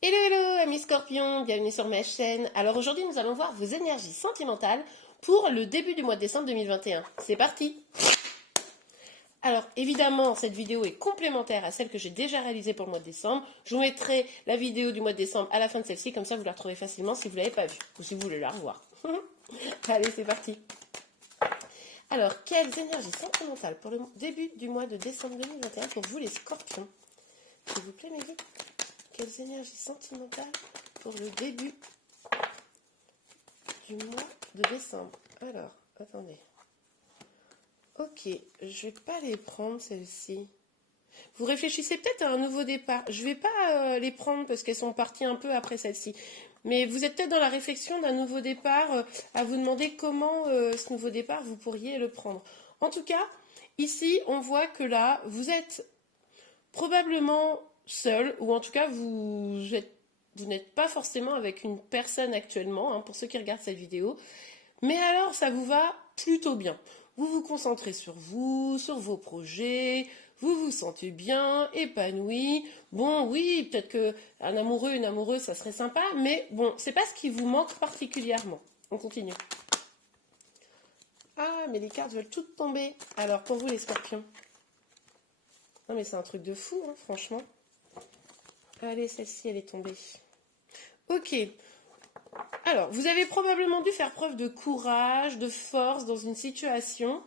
Hello hello amis scorpions, bienvenue sur ma chaîne. Alors aujourd'hui nous allons voir vos énergies sentimentales pour le début du mois de décembre 2021. C'est parti. Alors évidemment cette vidéo est complémentaire à celle que j'ai déjà réalisée pour le mois de décembre. Je vous mettrai la vidéo du mois de décembre à la fin de celle-ci, comme ça vous la retrouvez facilement si vous ne l'avez pas vue ou si vous voulez la revoir. Allez c'est parti. Alors quelles énergies sentimentales pour le début du mois de décembre 2021 pour vous les scorpions? S'il vous plaît Mehdi. Quelles énergies sentimentales pour le début du mois de décembre? Alors, attendez. Ok, je vais pas les prendre celles-ci. Vous réfléchissez peut-être à un nouveau départ. Je vais pas les prendre parce qu'elles sont parties un peu après celle-ci. Mais vous êtes peut-être dans la réflexion d'un nouveau départ, à vous demander comment ce nouveau départ vous pourriez le prendre. En tout cas, ici, on voit que là, vous êtes probablement seul, ou en tout cas vous n'êtes pas forcément avec une personne actuellement, hein, pour ceux qui regardent cette vidéo, mais alors ça vous va plutôt bien. Vous vous concentrez sur vous, sur vos projets, vous vous sentez bien, épanoui. Bon, oui, peut-être que un amoureux, une amoureuse, ça serait sympa, mais bon, c'est pas ce qui vous manque particulièrement. On continue. Ah, mais les cartes veulent toutes tomber. Alors, pour vous les scorpions. Non, mais c'est un truc de fou, hein, franchement. Allez, celle-ci, elle est tombée. Ok. Alors, vous avez probablement dû faire preuve de courage, de force dans une situation.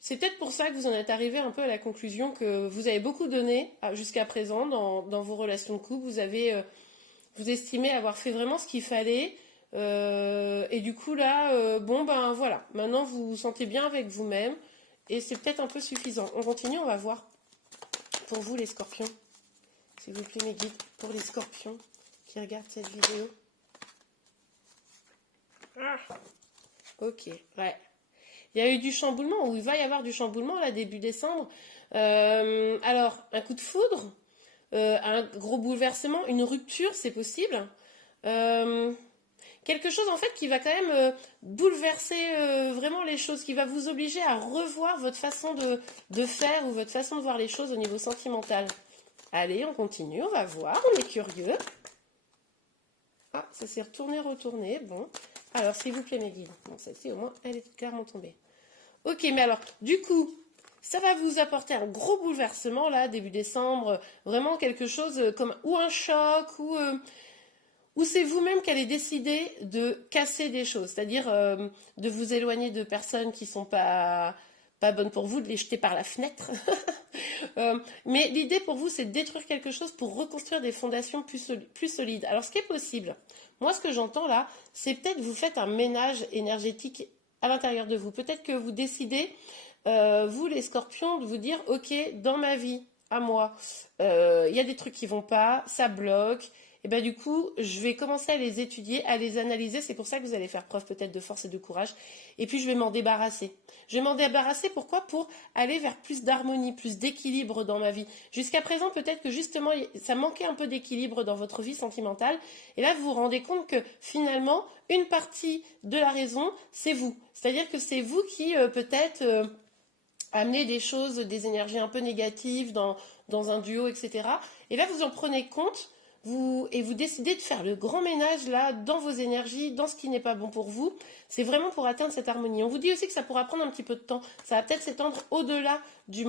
C'est peut-être pour ça que vous en êtes arrivé un peu à la conclusion que vous avez beaucoup donné jusqu'à présent dans vos relations de couple. Vous estimez avoir fait vraiment ce qu'il fallait. Et du coup, là, bon, ben voilà. Maintenant, vous vous sentez bien avec vous-même. Et c'est peut-être un peu suffisant. On continue, on va voir. Pour vous, les scorpions. S'il vous plaît, mes guides, pour les scorpions qui regardent cette vidéo. Ah, ok, ouais. Il y a eu du chamboulement, ou il va y avoir du chamboulement, là, début décembre. Alors, un coup de foudre, un gros bouleversement, une rupture, c'est possible. Quelque chose, en fait, qui va quand même bouleverser vraiment les choses, qui va vous obliger à revoir votre façon de faire ou votre façon de voir les choses au niveau sentimental. Allez, on continue, on va voir, on est curieux. Ah, ça s'est retourné, bon. Alors, s'il vous plaît, mes guides. Bon, celle-ci, au moins, elle est clairement tombée. Ok, mais alors, du coup, ça va vous apporter un gros bouleversement, là, début décembre. Vraiment quelque chose comme, ou un choc, ou c'est vous-même qui allez décider de casser des choses. C'est-à-dire de vous éloigner de personnes qui ne sont pas bonnes pour vous, de les jeter par la fenêtre. Mais l'idée pour vous, c'est de détruire quelque chose pour reconstruire des fondations plus solides. Alors, ce qui est possible, moi, ce que j'entends là, c'est peut-être vous faites un ménage énergétique à l'intérieur de vous. Peut-être que vous décidez, vous les scorpions, de vous dire, ok, dans ma vie, à moi, il y a des trucs qui vont pas, ça bloque. Et bien du coup, je vais commencer à les étudier, à les analyser. C'est pour ça que vous allez faire preuve peut-être de force et de courage. Et puis je vais m'en débarrasser. Je vais m'en débarrasser, pourquoi? Pour aller vers plus d'harmonie, plus d'équilibre dans ma vie. Jusqu'à présent, peut-être que justement, ça manquait un peu d'équilibre dans votre vie sentimentale. Et là, vous vous rendez compte que finalement, une partie de la raison, c'est vous. C'est-à-dire que c'est vous qui, peut-être, amenez des choses, des énergies un peu négatives dans un duo, etc. Et là, vous en prenez compte. Vous décidez de faire le grand ménage là dans vos énergies, dans ce qui n'est pas bon pour vous. C'est vraiment pour atteindre cette harmonie. On vous dit aussi que ça pourra prendre un petit peu de temps. Ça va peut-être s'étendre au-delà du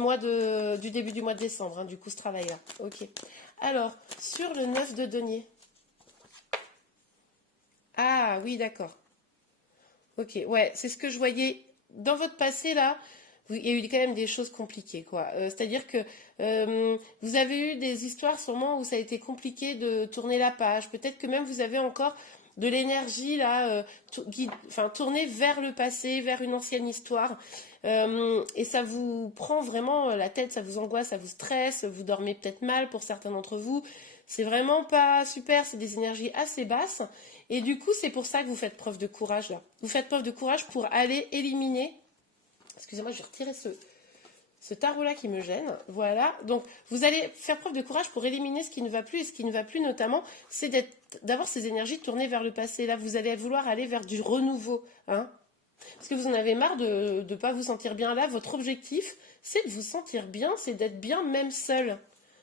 début du mois de décembre, hein, du coup, ce travail-là. Ok. Alors, sur le 9 de denier. Ah oui, d'accord. Ok, ouais, c'est ce que je voyais dans votre passé là. Il y a eu quand même des choses compliquées, quoi. C'est-à-dire que vous avez eu des histoires sûrement où ça a été compliqué de tourner la page. Peut-être que même vous avez encore de l'énergie là, tournée vers le passé, vers une ancienne histoire. Et ça vous prend vraiment la tête, ça vous angoisse, ça vous stresse, vous dormez peut-être mal pour certains d'entre vous. C'est vraiment pas super, c'est des énergies assez basses. Et du coup, c'est pour ça que vous faites preuve de courage là. Vous faites preuve de courage pour aller éliminer. Excusez-moi, je vais retirer ce tarot-là qui me gêne. Voilà. Donc, vous allez faire preuve de courage pour éliminer ce qui ne va plus. Et ce qui ne va plus, notamment, c'est d'avoir ces énergies tournées vers le passé. Là, vous allez vouloir aller vers du renouveau. Hein, parce que vous en avez marre de ne pas vous sentir bien là. Votre objectif, c'est de vous sentir bien, c'est d'être bien même seul.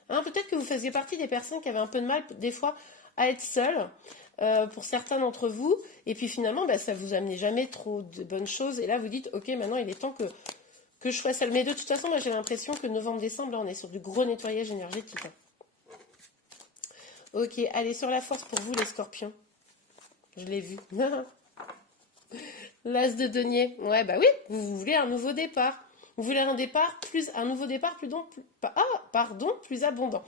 Hein, peut-être que vous faisiez partie des personnes qui avaient un peu de mal, des fois, à être seules, pour certains d'entre vous. Et puis finalement, bah, ça vous amenait jamais trop de bonnes choses. Et là, vous dites, ok, maintenant, il est temps que je sois seule. Mais de toute façon, moi, j'ai l'impression que novembre-décembre, là, on est sur du gros nettoyage énergétique. Hein. Ok, allez, sur la force pour vous, les scorpions. Je l'ai vu. L'as de denier. Ouais, bah oui, vous voulez un nouveau départ. Vous voulez un nouveau départ plus abondant.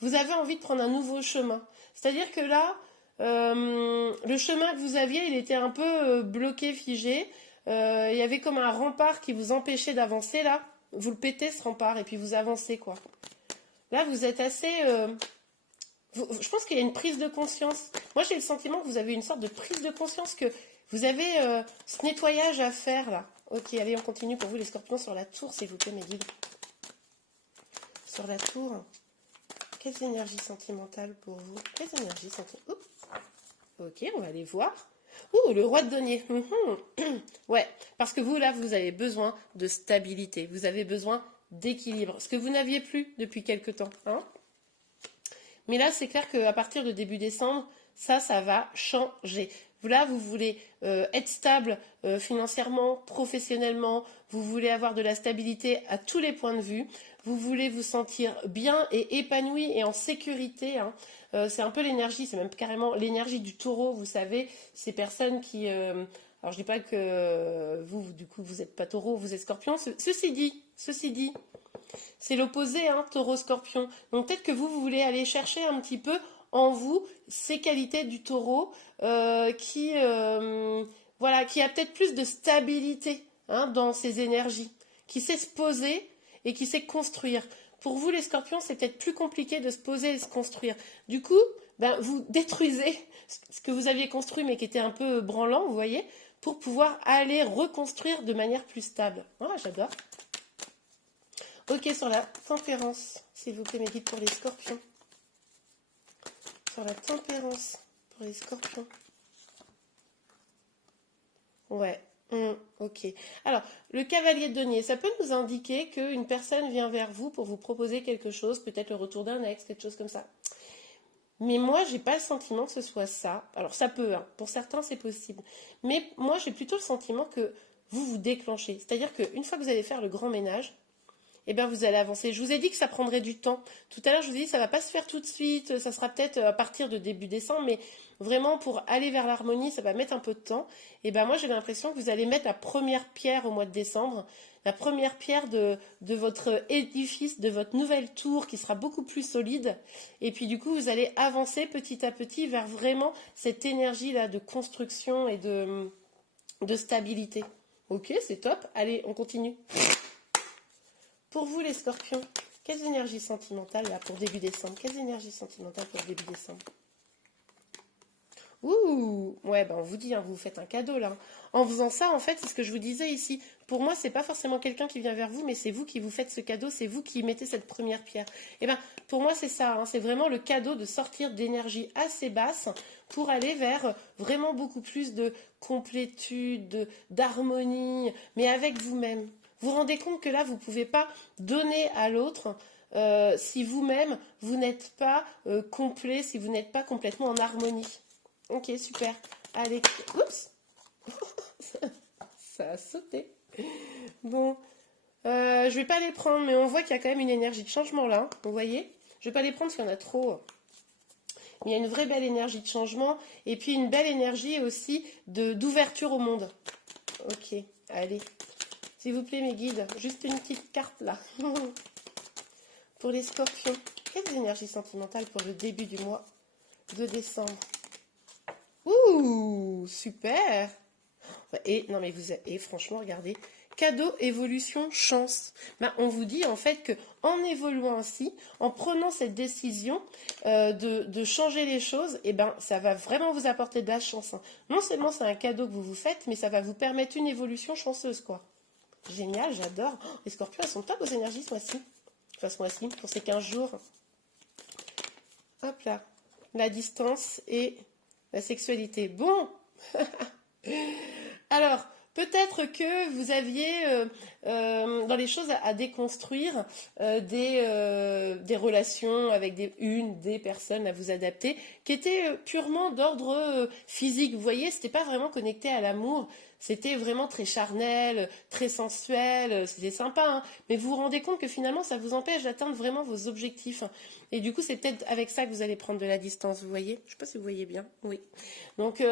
Vous avez envie de prendre un nouveau chemin. C'est-à-dire que là, le chemin que vous aviez, il était un peu bloqué, figé. Il y avait comme un rempart qui vous empêchait d'avancer là. Vous le pétez ce rempart et puis vous avancez quoi. Là, vous êtes assez. Je pense qu'il y a une prise de conscience. Moi, j'ai le sentiment que vous avez une sorte de prise de conscience que vous avez ce nettoyage à faire là. Ok, allez, on continue pour vous les scorpions sur la tour, s'il vous plaît, mes guides. Sur la tour. Quelles énergies sentimentales pour vous? Quelles énergies sentimentales? Ok, on va aller voir. Ouh, le roi de denier. Ouais, parce que vous, là, vous avez besoin de stabilité. Vous avez besoin d'équilibre. Ce que vous n'aviez plus depuis quelque temps. Hein. Mais là, c'est clair qu'à partir de début décembre, ça va changer. Là, vous voulez être stable financièrement, professionnellement, vous voulez avoir de la stabilité à tous les points de vue, vous voulez vous sentir bien et épanoui et en sécurité. Hein. C'est un peu l'énergie, c'est même carrément l'énergie du taureau, vous savez, ces personnes qui... alors, je dis pas que vous, du coup, vous n'êtes pas taureau, vous êtes scorpion. Ceci dit, c'est l'opposé, hein, taureau-scorpion. Donc peut-être que vous voulez aller chercher un petit peu en vous ces qualités du taureau voilà, qui a peut-être plus de stabilité hein, dans ses énergies, qui sait se poser et qui sait construire. Pour vous, les scorpions, c'est peut-être plus compliqué de se poser et de se construire. Du coup, ben, vous détruisez ce que vous aviez construit mais qui était un peu branlant, vous voyez, pour pouvoir aller reconstruire de manière plus stable. Ah, j'adore. Ok, sur la tempérance, s'il vous plaît, mes guides pour les scorpions. Sur la tempérance pour les scorpions. Ouais, ok. Alors, le cavalier de denier, ça peut nous indiquer qu'une personne vient vers vous pour vous proposer quelque chose, peut-être le retour d'un ex, quelque chose comme ça. Mais moi, j'ai pas le sentiment que ce soit ça. Alors, ça peut, hein. Pour certains, c'est possible. Mais moi, j'ai plutôt le sentiment que vous vous déclenchez. C'est-à-dire qu'une fois que vous allez faire le grand ménage, eh bien, vous allez avancer. Je vous ai dit que ça prendrait du temps. Tout à l'heure, je vous ai dit que ça ne va pas se faire tout de suite. Ça sera peut-être à partir de début décembre. Mais vraiment, pour aller vers l'harmonie, ça va mettre un peu de temps. Et bien, moi, j'ai l'impression que vous allez mettre la première pierre au mois de décembre. La première pierre de votre édifice, de votre nouvelle tour qui sera beaucoup plus solide. Et puis, du coup, vous allez avancer petit à petit vers vraiment cette énergie-là de construction et de stabilité. Ok, c'est top. Allez, on continue. Pour vous, les scorpions, quelles énergies sentimentales là pour début décembre? Quelles énergies sentimentales pour début décembre? Ouh, ouais, ben on vous dit, hein, vous faites un cadeau là. En faisant ça, en fait, c'est ce que je vous disais ici. Pour moi, c'est pas forcément quelqu'un qui vient vers vous, mais c'est vous qui vous faites ce cadeau, c'est vous qui mettez cette première pierre. Et ben, pour moi, c'est ça, hein, c'est vraiment le cadeau de sortir d'énergie assez basse pour aller vers vraiment beaucoup plus de complétude, d'harmonie, mais avec vous-même. Vous vous rendez compte que là, vous ne pouvez pas donner à l'autre si vous-même, vous n'êtes pas complet, si vous n'êtes pas complètement en harmonie. Ok, super. Allez, oups, ça a sauté. Bon, je vais pas les prendre, mais on voit qu'il y a quand même une énergie de changement là. Vous voyez? Je vais pas les prendre parce qu'il y en a trop. Mais il y a une vraie belle énergie de changement et puis une belle énergie aussi d'ouverture au monde. Ok, allez. S'il vous plaît, mes guides, juste une petite carte là. Pour les scorpions, quelles énergies sentimentales pour le début du mois de décembre? Ouh, super! Et non mais franchement, regardez, cadeau, évolution, chance. Ben, on vous dit en fait que en évoluant ainsi, en prenant cette décision de changer les choses, et ben ça va vraiment vous apporter de la chance. Hein. Non seulement c'est un cadeau que vous vous faites, mais ça va vous permettre une évolution chanceuse, quoi. Génial, j'adore. Oh, les scorpions, elles sont top aux énergies ce mois-ci. Enfin, ce mois-ci, pour ces 15 jours. Hop là. La distance et la sexualité. Bon. Alors, peut-être que vous aviez dans les choses à déconstruire des relations avec des personnes à vous adapter qui étaient purement d'ordre physique. Vous voyez, c'était pas vraiment connecté à l'amour. C'était vraiment très charnel, très sensuel, c'était sympa, hein, mais vous vous rendez compte que finalement ça vous empêche d'atteindre vraiment vos objectifs. Et du coup, c'est peut-être avec ça que vous allez prendre de la distance, vous voyez? Je ne sais pas si vous voyez bien, oui. Donc,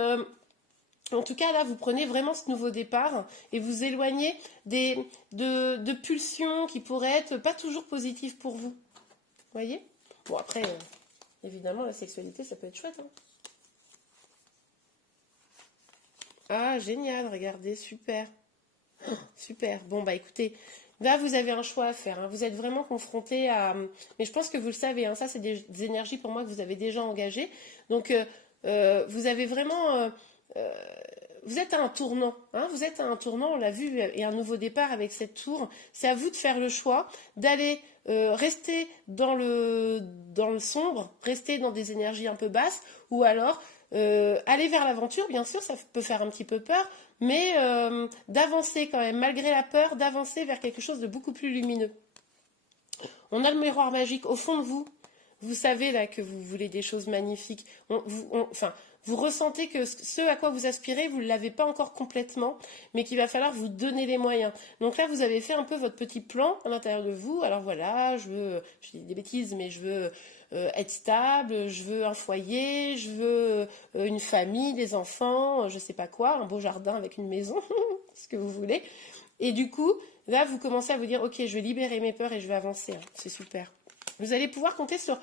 en tout cas, là, vous prenez vraiment ce nouveau départ et vous éloignez de pulsions qui pourraient être pas toujours positives pour vous. Vous voyez? Bon, après, évidemment, la sexualité, ça peut être chouette, hein. Ah, génial, regardez, super. Super. Bon, bah écoutez, là, vous avez un choix à faire, hein. Vous êtes vraiment confronté à... Mais je pense que vous le savez, hein, ça, c'est des énergies pour moi que vous avez déjà engagées. Donc, vous avez vraiment... euh, vous êtes à un tournant, hein, vous êtes à un tournant, on l'a vu, et un nouveau départ avec cette tour. C'est à vous de faire le choix d'aller rester dans le sombre, rester dans des énergies un peu basses, ou alors aller vers l'aventure. Bien sûr, ça peut faire un petit peu peur, mais d'avancer quand même, malgré la peur, d'avancer vers quelque chose de beaucoup plus lumineux. On a le miroir magique au fond de vous. Vous savez là que vous voulez des choses magnifiques. Enfin, vous ressentez que ce à quoi vous aspirez, vous ne l'avez pas encore complètement, mais qu'il va falloir vous donner les moyens. Donc là, vous avez fait un peu votre petit plan à l'intérieur de vous. Alors voilà, je dis des bêtises, mais je veux être stable, je veux un foyer, je veux une famille, des enfants, je sais pas quoi, un beau jardin avec une maison, ce que vous voulez. Et du coup, là, vous commencez à vous dire, ok, je vais libérer mes peurs et je vais avancer, hein. C'est super. Vous allez pouvoir compter sur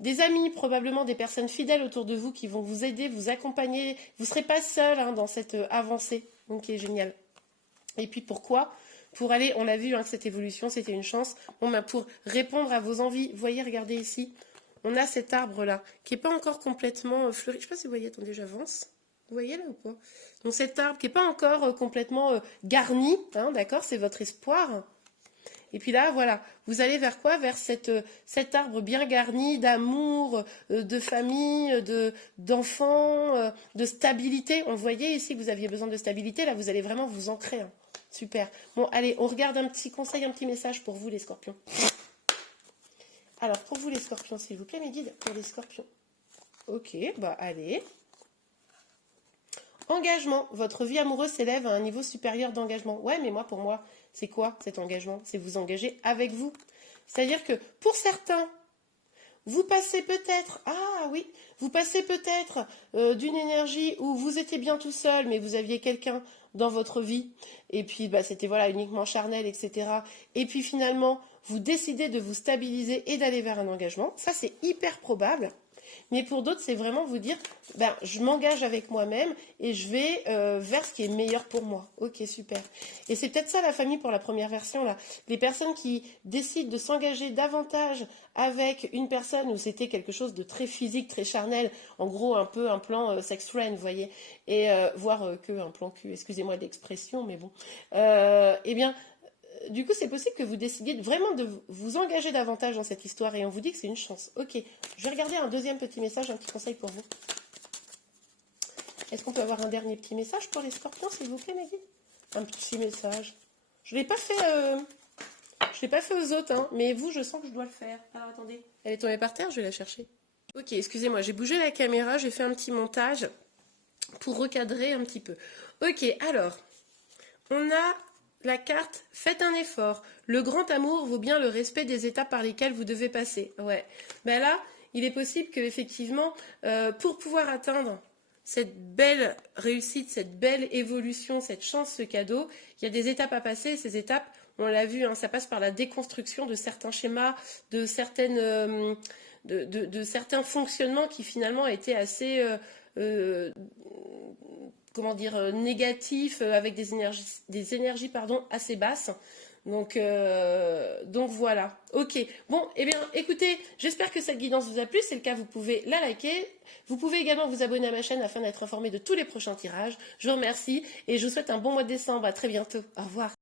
des amis, probablement des personnes fidèles autour de vous qui vont vous aider, vous accompagner. Vous ne serez pas seul, hein, dans cette avancée. Donc, qui est génial. Et puis pourquoi? Pour aller, on l'a vu, hein, que cette évolution, c'était une chance. Bon, ben, pour répondre à vos envies, vous voyez, regardez ici, on a cet arbre-là, qui n'est pas encore complètement fleuri. Je ne sais pas si vous voyez, attendez, j'avance. Vous voyez là ou pas? Donc cet arbre qui n'est pas encore complètement garni, hein, d'accord, c'est votre espoir. Et puis là, voilà, vous allez vers quoi? Vers cet arbre bien garni d'amour, de famille, d'enfants, de stabilité. On voyait ici que vous aviez besoin de stabilité. Là, vous allez vraiment vous ancrer, hein. Super. Bon, allez, on regarde un petit conseil, un petit message pour vous, les scorpions. Alors, pour vous, les scorpions, s'il vous plaît, mes guides, pour les scorpions. Ok, bah allez. Engagement. Votre vie amoureuse s'élève à un niveau supérieur d'engagement. Ouais, mais moi, pour moi, c'est quoi cet engagement? C'est vous engager avec vous. C'est-à-dire que pour certains, vous passez peut-être, ah oui, vous passez peut-être d'une énergie où vous étiez bien tout seul, mais vous aviez quelqu'un dans votre vie, et puis bah, c'était voilà uniquement charnel, etc. Et puis finalement, vous décidez de vous stabiliser et d'aller vers un engagement. Ça, c'est hyper probable. Mais pour d'autres, c'est vraiment vous dire, ben, je m'engage avec moi-même et je vais vers ce qui est meilleur pour moi. Ok, super. Et c'est peut-être ça la famille pour la première version, là. Les personnes qui décident de s'engager davantage avec une personne où c'était quelque chose de très physique, très charnel, en gros un peu un plan sex friend, vous voyez, et voire que un plan cul, excusez-moi de l'expression, mais bon. Eh bien, du coup, c'est possible que vous décidiez vraiment de vous engager davantage dans cette histoire et on vous dit que c'est une chance. Ok, je vais regarder un deuxième petit message, un petit conseil pour vous. Est-ce qu'on peut avoir un dernier petit message pour les scorpions, s'il vous plaît, Maggie? Un petit message. Je ne l'ai pas fait, aux autres, hein, mais vous, je sens que je dois le faire. Alors, attendez. Elle est tombée par terre, je vais la chercher. Ok, excusez-moi, j'ai bougé la caméra, j'ai fait un petit montage pour recadrer un petit peu. Ok, alors, on a... la carte, faites un effort. Le grand amour vaut bien le respect des étapes par lesquelles vous devez passer. Ouais. Ben là, il est possible que effectivement, pour pouvoir atteindre cette belle réussite, cette belle évolution, cette chance, ce cadeau, il y a des étapes à passer. Et ces étapes, on l'a vu, hein, ça passe par la déconstruction de certains schémas, de certaines, de certains fonctionnements qui finalement étaient assez comment dire, négatif, avec des énergies pardon, assez basses. Donc voilà. Ok. Bon, eh bien, écoutez, j'espère que cette guidance vous a plu. Si c'est le cas, vous pouvez la liker. Vous pouvez également vous abonner à ma chaîne afin d'être informé de tous les prochains tirages. Je vous remercie et je vous souhaite un bon mois de décembre. À très bientôt. Au revoir.